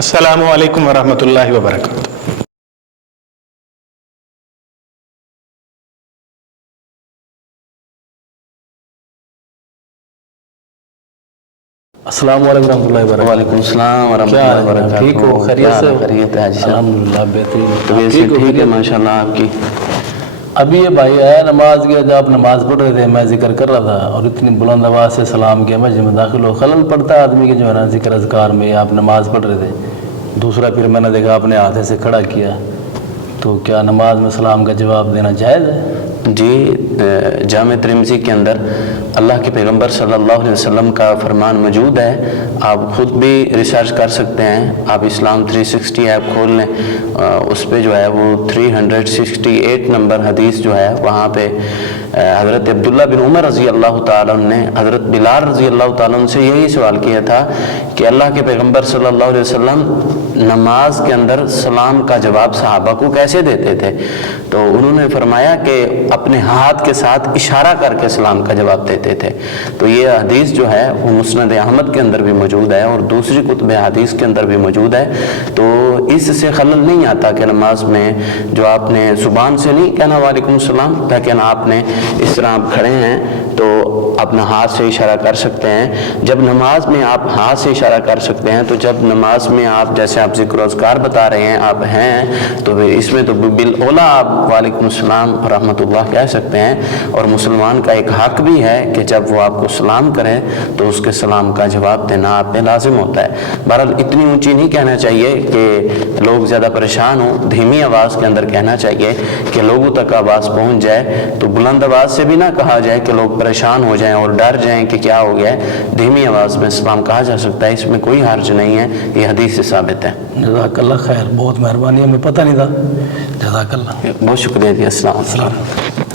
السلام علیکم ورحمۃ اللہ وبرکاتہ۔ السلام علیکم ورحمۃ اللہ وبرکاتہ۔ وعلیکم السلام ورحمۃ کیا اللہ وبرکاتہ۔ ٹھیک ہو؟ خیریت سے؟ خیریت ہے حاجی صاحب، الحمدللہ بہترین۔ طبیعت سے ٹھیک ہے ماشاء اللہ آپ کی؟ ابھی یہ بھائی آیا نماز کے، جب آپ نماز پڑھ رہے تھے میں ذکر کر رہا تھا اور اتنی بلند آواز سے سلام کیا، مسجد میں داخل ہو، خلل پڑتا ہے آدمی کے جو ہے نا ذکر اذکار میں۔ آپ نماز پڑھ رہے تھے، دوسرا پھر میں نے دیکھا آپ نے ہاتھ سے کھڑا کیا، تو کیا نماز میں سلام کا جواب دینا جائز ہے؟ جی، جامع ترمذی کے اندر اللہ کے پیغمبر صلی اللہ علیہ وسلم کا فرمان موجود ہے، آپ خود بھی ریسرچ کر سکتے ہیں۔ آپ اسلام 360 ایپ کھول لیں، اس پہ جو ہے وہ 368 نمبر حدیث جو ہے وہاں پہ حضرت عبداللہ بن عمر رضی اللہ تعالیٰ عنہ نے حضرت بلال رضی اللہ تعالیٰ عنہ سے یہی سوال کیا تھا کہ اللہ کے پیغمبر صلی اللہ علیہ وسلم نماز کے اندر سلام کا جواب صحابہ کو کیسے دیتے تھے؟ تو انہوں نے فرمایا کہ اپنے ہاتھ کے ساتھ اشارہ کر کے سلام کا جواب دیتے تھے۔ تو یہ حدیث جو ہے وہ مسند احمد کے اندر بھی موجود ہے اور دوسری کتب حدیث کے اندر بھی موجود ہے۔ تو اس سے خلل نہیں آتا کہ نماز میں جو آپ نے زبان سے نہیں کہنا وعلیکم السلام، لیکن آپ نے اس طرح آپ کھڑے ہیں تو اپنا ہاتھ سے اشارہ کر سکتے ہیں۔ جب نماز میں آپ ہاتھ سے اشارہ کر سکتے ہیں تو جب نماز میں آپ جیسے آپ ذکر و اذکار بتا رہے ہیں آپ ہیں، تو اس میں تو بالاولیٰ آپ وعلیکم السلام ورحمۃ اللہ کہہ سکتے ہیں، اور مسلمان کا ایک حق بھی ہے کہ جب وہ آپ کو سلام کرے تو اس کے سلام کا جواب دینا آپ پہ لازم ہوتا ہے۔ بہرحال اتنی اونچی نہیں کہنا چاہیے کہ لوگ زیادہ پریشان ہوں، دھیمی آواز کے اندر کہنا چاہیے کہ لوگوں تک آواز پہنچ جائے۔ تو بلند آواز سے بھی نہ کہا جائے کہ لوگ پریشان ہو جائیں اور ڈر جائیں کہ کیا ہو گیا ہے، دھیمی آواز میں سلام کہا جا سکتا ہے، اس میں کوئی حرج نہیں ہے، یہ حدیث سے ثابت ہے۔ جزاک اللہ خیر، بہت مہربانی، ہمیں پتہ نہیں تھا، جزاک اللہ۔ بہت شکریہ جی، السلام السلام۔